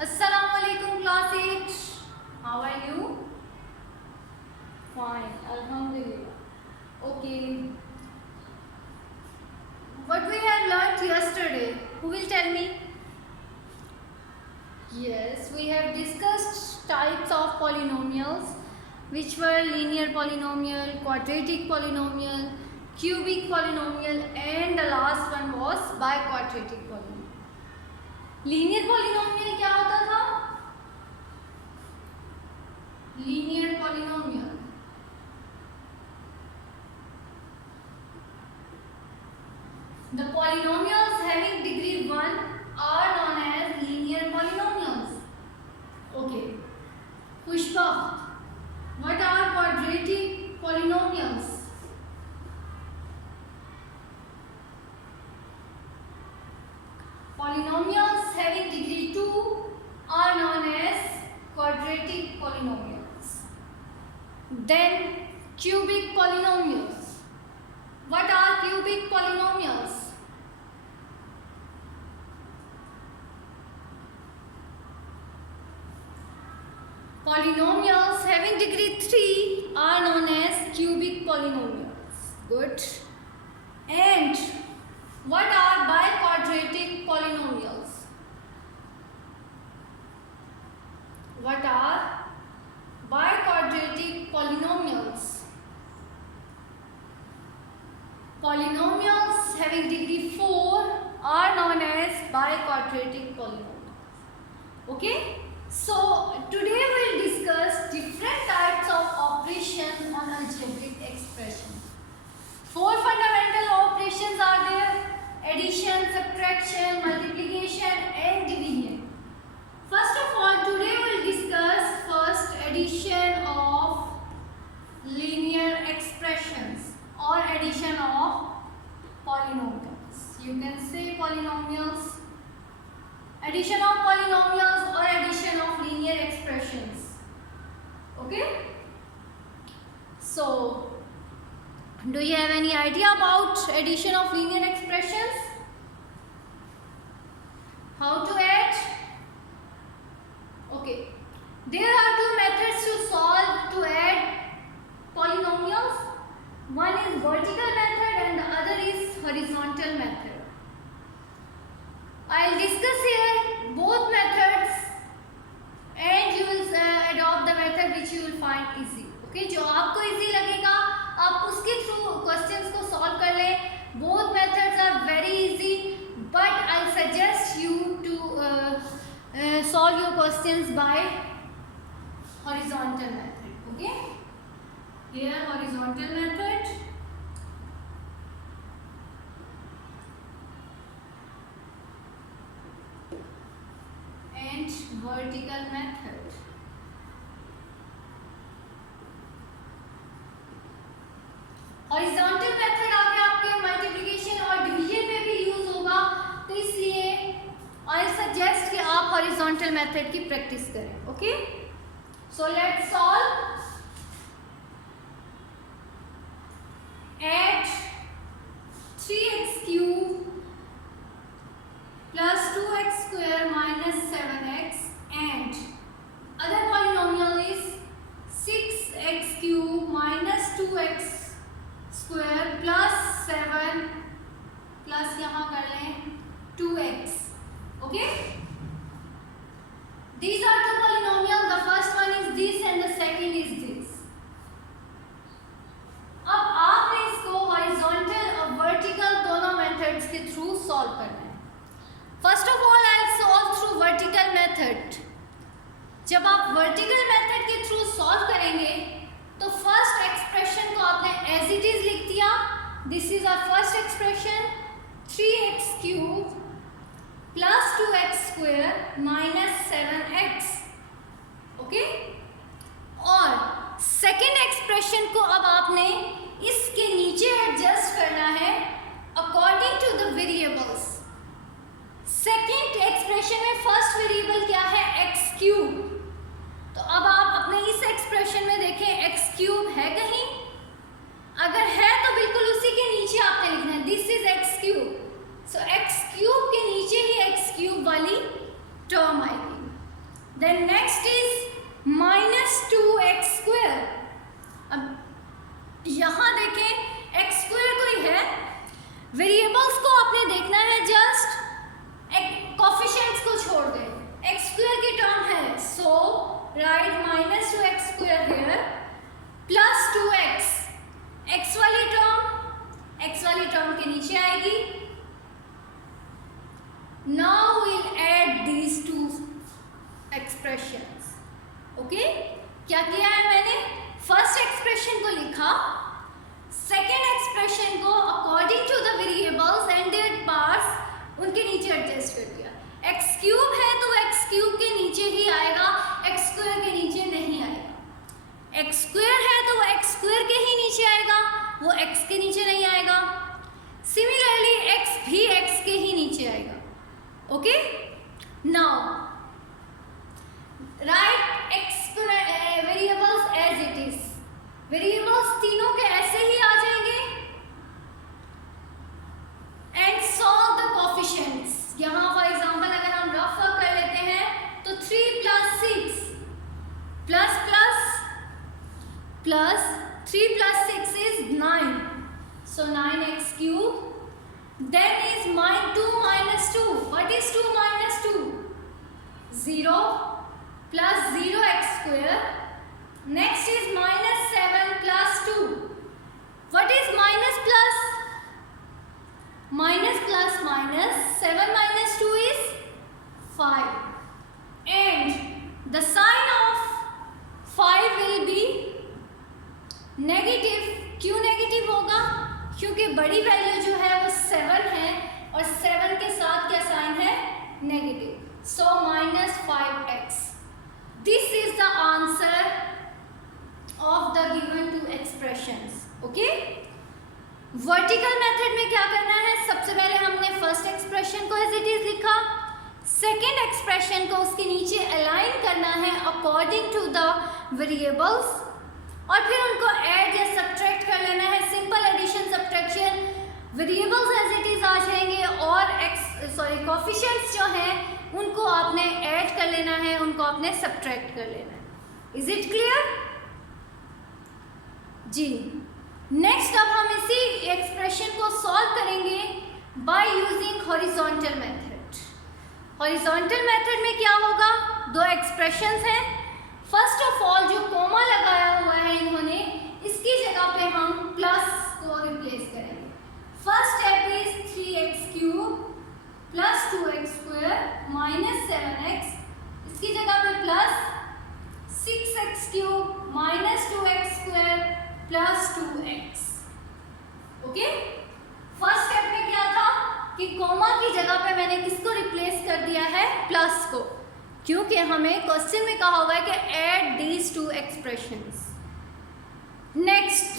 Assalamualaikum class 8. How are you? Fine, Alhamdulillah. Okay. What we have learnt yesterday? Who will tell me? Yes, we have discussed types of polynomials, which were linear polynomial, quadratic polynomial, cubic polynomial, and the last one was biquadratic polynomial. Linear polynomial क्या होता था? Linear polynomial the polynomials having degree 1 are known as linear polynomials. Okay, Pushpa, what are quadratic polynomials? Polynomials having degree 2 are known as quadratic polynomials. Then cubic polynomials. What are cubic polynomials? Polynomials having degree 3 are known as cubic polynomials. Good. And what are biquadratic polynomials? What are biquadratic polynomials? Polynomials having degree 4 are known as biquadratic polynomials. Okay? So, today we will discuss different types of operations on algebraic expression. 4 fundamental operations are there: addition, subtraction, multiplication and division. First of all, today we will discuss first addition of linear expressions or addition of polynomials. You can say polynomials, addition of polynomials or addition of linear expressions. Okay? So, do you have any idea about addition of linear expressions? How to add? Okay. There are two methods to add polynomials. One is vertical method and the other is horizontal method. I will discuss here both methods and you will adopt the method which you will find easy. Okay? जो आपको easy लगेगा आप उसके through questions को solve कर लें. Both methods are very easy, but I suggest you to solve your questions by horizontal method. Okay? Here horizontal method. And vertical method. Horizontal method आगे आपके मल्टीप्लिकेशन और डिवीजन में भी यूज होगा, तो इसलिए आई सजेस्ट कि आप हॉरिजॉन्टल मेथड की प्रैक्टिस करें. Okay, so let's solve. At 3x cube plus 2x square minus 7x and other polynomial is 6x cube minus 2x square plus 7 plus यहाँ कर लें 2x. Okay? These are two polynomials. The first one is this and the second is this. अब आपने इसको horizontal और vertical दोनों methods के through solve करना है. First of all, I'll solve through vertical method. जब आप vertical method के through solve करेंगे तो फर्स्ट एक्सप्रेशन को आपने एज इट इज लिख दिया. This is our first expression 3x cube plus 2x square minus 7x. Okay, और सेकेंड एक्सप्रेशन को अब आपने इसके नीचे एडजस्ट करना है according to the variables. Second expression में फर्स्ट वेरिएबल क्या है? x cube. तो अब आप अपने इस एक्सप्रेशन में देखें x क्यूब है कहीं? अगर है तो बिल्कुल उसी के नीचे आपने लिखना है this is x cube. So x cube के नीचे ही x क्यूब वाली टर्म आएगी. Then next is -2x²। अब यहाँ देखें x² कोई है, वेरिएबल्स को आपने देखना है, जस्ट कोफिशिएंट्स को छोड़ दे। x² की टर्म है, so right -2x² here plus 2x। x वाली टर्म के नीचे आएगी। Now we'll add these two expressions. Okay, क्या किया है मैंने? फर्स्ट एक्सप्रेशन को लिखा, सेकेंड एक्सप्रेशन को according to the variables and their parts उनके नीचे एडजस्ट कर दिया। x³ है तो x³ के नीचे ही आएगा, x² के नीचे नहीं आएगा। x² है तो वो x² के ही नीचे आएगा, वो x के नीचे नहीं आएगा। सिमिलरली x भी x के ही नीचे आएगा। Okay, now write variables as it is. Variables तीनों के ऐसे ही आ जाएंगे एंड सॉल्व द कोफिशिएंट्स। यहाँ फॉर एग्जांपल अगर हम रफ वर्क कर लेते हैं तो 3 + 6 plus 3 + 6 is 9, so 9x³। then is 2 - 2, what is 2 - 2? 0 plus 0x²। next is -7 + 2, what is minus plus? Minus plus minus, 7 - 2 is 5, and the sign of 5 will be negative। क्यों negative होगा? क्योंकि बड़ी वैल्यू जो है वो 7 है और 7 के साथ क्या साइन है? Negative. So -5x। This is the answer of the given two expressions. Okay, vertical method में क्या करना है? सबसे पहले हमने फर्स्ट एक्सप्रेशन को एज इट इज लिखा, सेकेंड एक्सप्रेशन को उसके नीचे अलाइन करना है अकॉर्डिंग टू द वेरिएबल्स, और फिर उनको ऐड या सब्ट्रैक्ट कर लेना है। Simple addition subtraction, variables as it is आ जाएंगे और कोफिशिएंट्स जो हैं उनको आपने ऐड कर लेना है, उनको आपने सब्ट्रैक्ट कर लेना है। इज इट क्लियर जी? नेक्स्ट अब हम इसी एक्सप्रेशन को सॉल्व करेंगे by using horizontal method. Horizontal method में क्या होगा? दो एक्सप्रेशंस हैं। फर्स्ट ऑफ ऑल जो कोमा लगाया हुआ है इन्होंने, इसकी जगह पे हम प्लस को रिप्लेस करेंगे। First step is 3x³ plus 2x² minus 7x, इसकी जगह पे plus 6x³ minus 2x² plus 2x। Okay, first step में क्या था कि कोमा की जगह पे मैंने किसको रिप्लेस कर दिया है? प्लस को, क्योंकि हमें क्वेश्चन में कहा हुआ है कि add these two expressions. Next,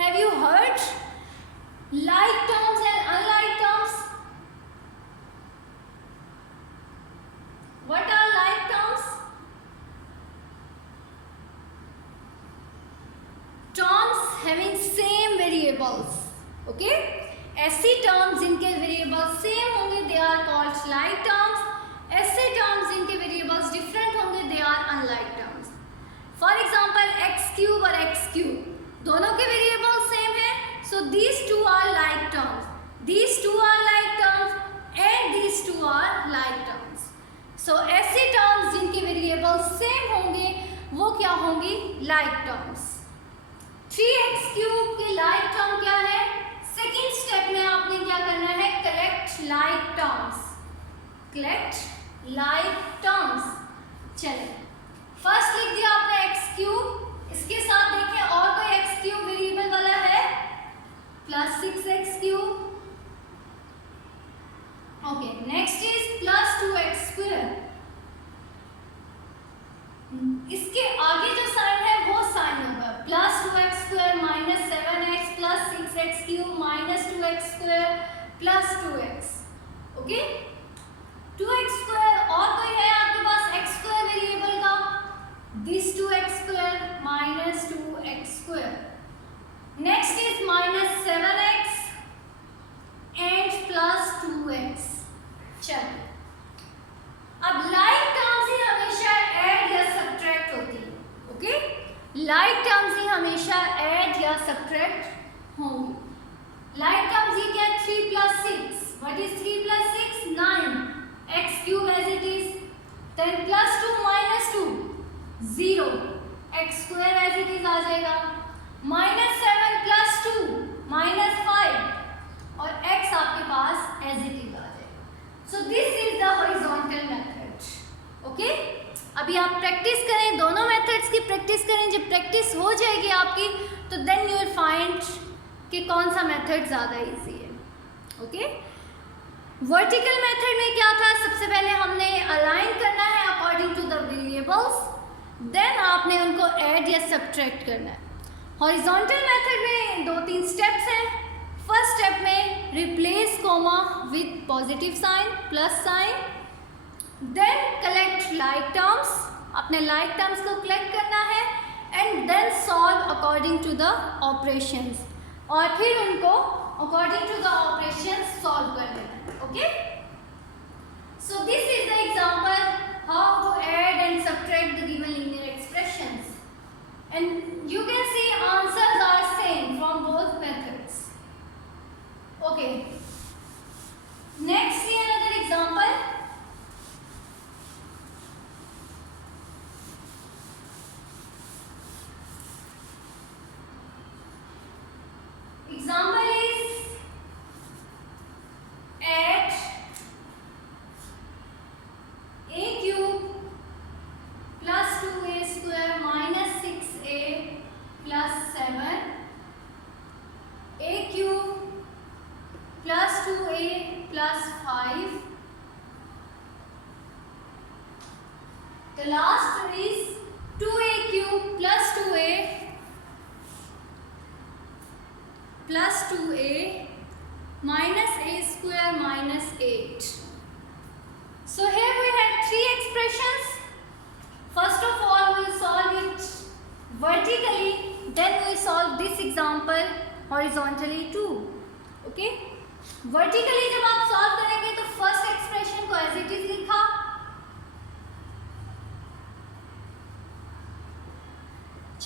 have you heard like terms and unlike terms? What are like terms? Terms having same variables. Okay, ऐसी terms जिनके variables same होंगे they are called like terms. ऐसे terms जिनके variables different होंगे they are unlike terms. For example, x³ और x³ दोनों के variables same हैं, so these two are like terms, these two are like terms and these two are like terms. So ऐसी terms जिनके variables same होंगे वो क्या होंगी? like terms. 3x³ की like term क्या है? सेकेंड स्टेप में आपने क्या करना है? collect like terms. collect like terms. चलिए, फर्स्ट लिख दिया आपने x³, इसके साथ देखिए और कोई x³ वेरिएबल वाला है? Plus 6x³। Okay, next is plus 2x²। इसके आगे जो साइन है वो साइन होगा plus 2x² minus 7x plus 6x³ minus 2x² plus 2x। Okay, 2x² और कोई है आपके पास x² वेरिएबल का? This 2x² minus 2x²। Next is minus 7x and plus 2x। चलिए, अब लाइक टर्म्स ही 10 plus 2 minus 2 0, x square as it is आ जाएगा। -7 प्लस 2 -5 और x आपके पास एज इट इज आ जाएगा। सो this is the horizontal method. Okay, अभी आप प्रैक्टिस करें, दोनों मेथड्स की प्रैक्टिस करें। जब प्रैक्टिस हो जाएगी आपकी तो देन यू विल फाइंड कि कौन सा मेथड ज़्यादा इजी है। ओके, वर्टिकल मेथड में क्या था, सबसे पहले हमने अलाइन करना है according to the variables, then आपने उनको ऐड या सब्ट्रैक्ट करना है। हॉरिजॉन्टल मेथड में 2-3 स्टेप्स हैं। फर्स्ट स्टेप में replace comma with positive sign plus sign, then collect like terms, अपने लाइक टर्म्स को कलेक्ट करना है and then solve according to the operations, और फिर उनको according to the operations solve कर देना है। Okay, so this is the example how to add and subtract the given linear expressions, and you can see answers are same from both methods. Okay, next see another example. Example is add a cube plus 2a square minus 6a plus 7, a cube plus 2a plus 5. The last is 2a cube plus 2a plus 2a minus a square minus 8. So here we have 3 expressions. First of all, we will solve it vertically, then we will solve this example horizontally too. Okay? Vertically जब आप solve करेंगे तो first expression को as it is लिखा,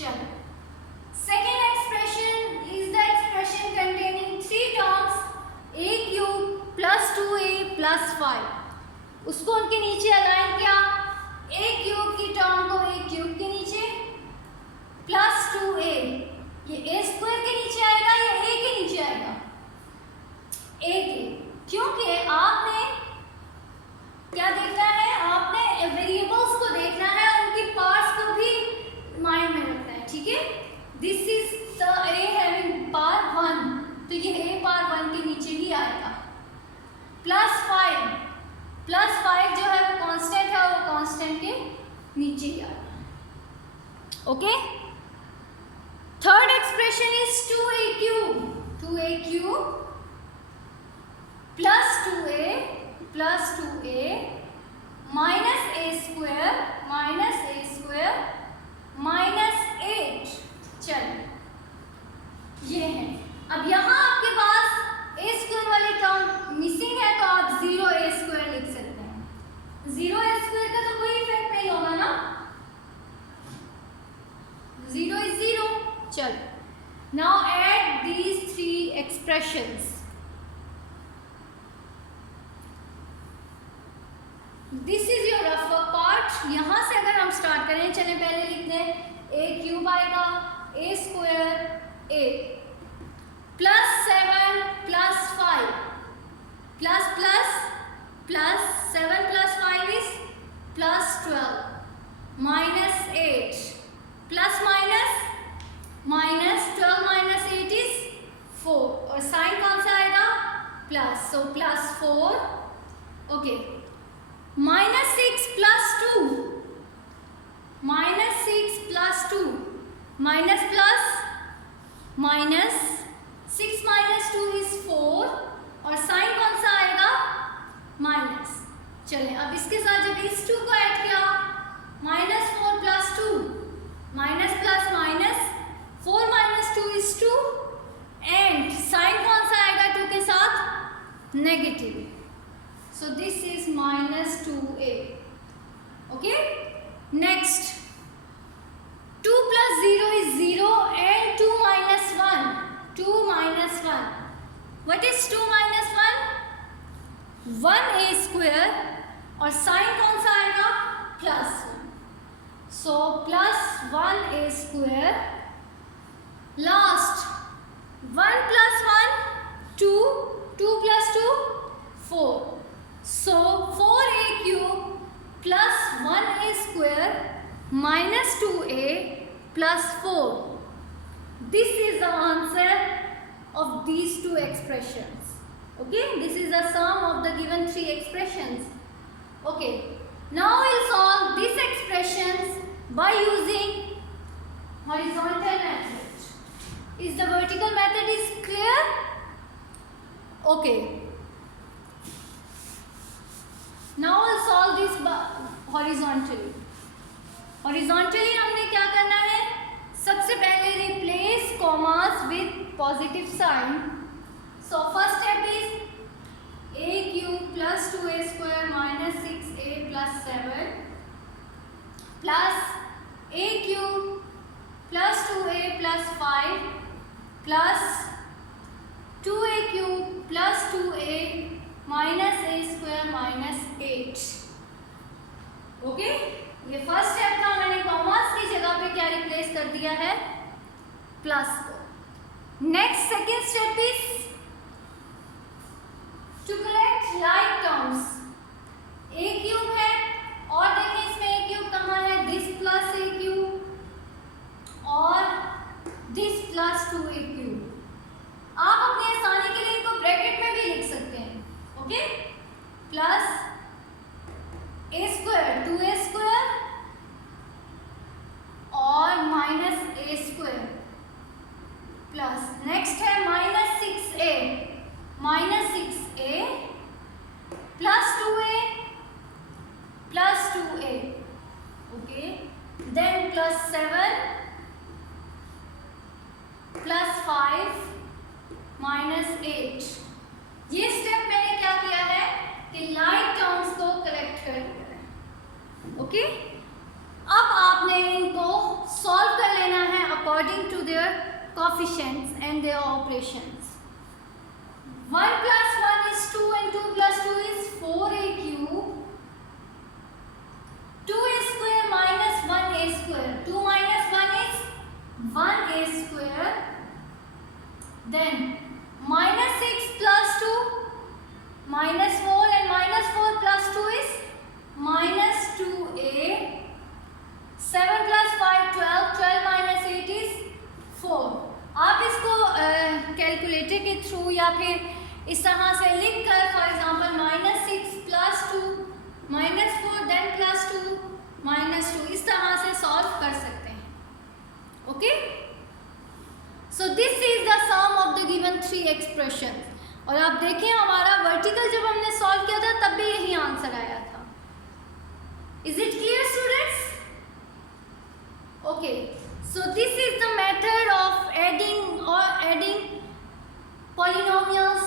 चलो। Second expression is the expression containing 3 terms, a cube plus 2a plus 5. उसको उनके नीचे अलाइन किया, a क्यूब की टर्म को a क्यूब के नीचे प्लस 2a, ये a स्क्वायर के नीचे आएगा या a के नीचे आएगा, a के, क्योंकि आपने क्या देखना है, आपने वेरिएबल्स को देखना है, उनकी पार्ट्स को भी माइंड में रखना है। ठीक है, this is the a having power 1, तो ये a पावर 1 के नीचे ही आएगा। प्लस 5 जो है वो कांस्टेंट है, वो कांस्टेंट के नीचे ही आएगा। Okay, third expression is 2a cube plus 2a minus a square minus 8। चलिए, ये है। अब यहाँ आपके पास a स्क्वायर वाली टर्म मिसिंग है, तो आप 0a स्क्वायर लिख सकते हैं। 0a स्क्वायर का तो कोई इफेक्ट नहीं होगा ना, 0 is 0। चलो, now add these 3 expressions. This is your rough work part. यहाँ से अगर हम स्टार्ट करें, चलें पहले लिखते हैं, a क्यूब आएगा, a square a plus 7 plus 5 plus 7 plus 5 is plus 12 minus 8 plus minus 12 minus 8 is 4, और साइन कौन सा आएगा, plus, so plus 4। Okay, minus 6 plus 2 minus plus minus 6 minus 2 is 4, और साइन कौन सा आएगा, माइनस। चलिए, अब इसके साथ जब इस 2 को ऐड किया, -4 plus 2 minus plus minus 4 minus 2 is 2, and sign कौन सा आएगा 2 के साथ, negative. So this is -2a। Okay, next 2 plus 0 is 0 and 2 minus 1. 2 minus 1. What is 2 minus 1? 1a square, और साइन कौन सा आएगा, plus 1. So plus 1a square. Last 1 plus 1 2, 2 plus 2 4. So 4a cube plus 1a square minus 2a plus 4. This is the answer of these two expressions. Okay, this is the sum of the given three expressions. Okay, now we'll solve these expressions by using horizontal method. Is the vertical method is clear? Okay. Now we'll solve this horizontally. Horizontally हमने क्या करना है? सबसे पहले replace commas with positive sign. So first step is a cube plus 2a square minus 6a plus 7 plus a cube plus 2a plus 5 plus 2a cube plus 2a minus a square minus 8. Okay, ये first step था, मैंने commerce की जगह पे क्या replace कर दिया है? प्लस को। Next second step is to collect like terms. A cube है और देखिए इसमें ए क्यूब कहाँ है? दिस प्लस ए क्यूब और दिस प्लस 2a क्यूब. आप अपनी आसानी के लिए इनको ब्रैकेट में भी लिख सकते हैं. Okay, plus a square 2a square और minus a square plus next है minus 6a plus 2a plus 2a. Okay, then plus 7 plus 5 minus 8. ये स्टेप मैंने क्या किया है कि लाइक टर्म्स को कलेक्ट कर लिया है. ओके, अब आपने इनको सॉल्व कर लेना है according to their coefficients and their operations. 1 plus 1 is 2 and 2 plus 2 is 4a cube. 2a square minus 1a square. 2 minus 1 is 1a square. Then minus 6 plus 2 minus 4 and minus 4 plus 2 is minus 2a. 7 plus 5 12. 12 minus 8 is 4. आप इसको calculator के through या फिर इस तरह से लिख कर for example minus 6 plus 2 minus 4 then plus 2 minus 2 इस तरह से सॉल्व कर सकते हैं. Okay, so this is the sum of the given three expression. और आप देखें हमारा वर्टिकल जब हमने सॉल्व किया था तब भी यही आंसर आया था. Is it clear students? Okay, so this is the method of adding polynomials.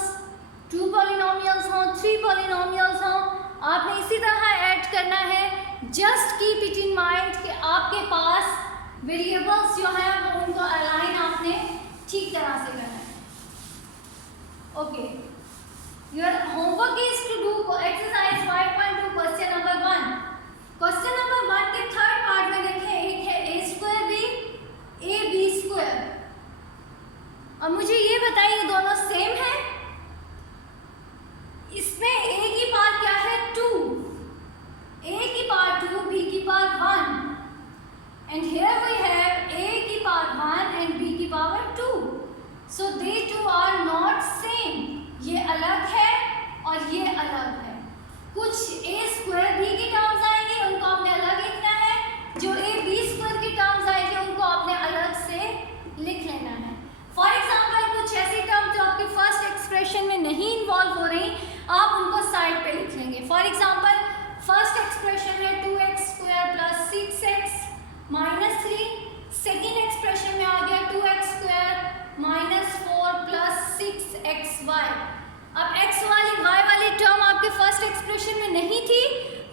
2 polynomials हों, 3 पॉलिनोमियल्स हों, आपने इसी तरह ऐड करना है. Just keep it in mind कि आपके पास वेरिएबल्स जो हैं वो उनको अलाइन आपने ठीक तरह से करना है. Okay, your homework is to do exercise 5.2 question number 1. Question number 1 के थर्ड पार्ट में देखिए एक है a square b a b square. और मुझे ये बताइए ये दोनों सेम है? इसमें a की पावर क्या है? 2. a की पावर 2, b की power 1. And here we have a की पावर 1 and b की power 2. So they two are not same. ये अलग है और ये अलग है. कुछ a स्क्वायर b की टर्म्स आएंगी उनको आपने अलग लिखना है. जो a b स्क्वायर की टर्म्स आएंगी उनको आपने अलग से लिख लेना है. फॉर एग्जाम्पल कुछ ऐसी टर्म जो आपके फर्स्ट एक्सप्रेशन में नहीं इन्वॉल्व हो रही आप उनको साइड पे लिख लेंगे. फॉर एग्जाम्पल फर्स्ट एक्सप्रेशन में 2x square plus 6x minus 3. Second expression में आ गया 2x square minus 4 plus 6xy. अब x वाली y वाली टर्म आपके फर्स्ट एक्सप्रेशन में नहीं थी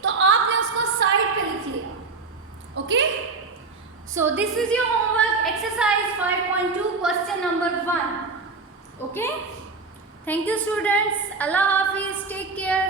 तो आपने उसको साइड पे लिख लिया. Okay, so this is your homework exercise 5.2 question number 1. Okay, thank you students. अल्लाह हाफिज, टेक केयर.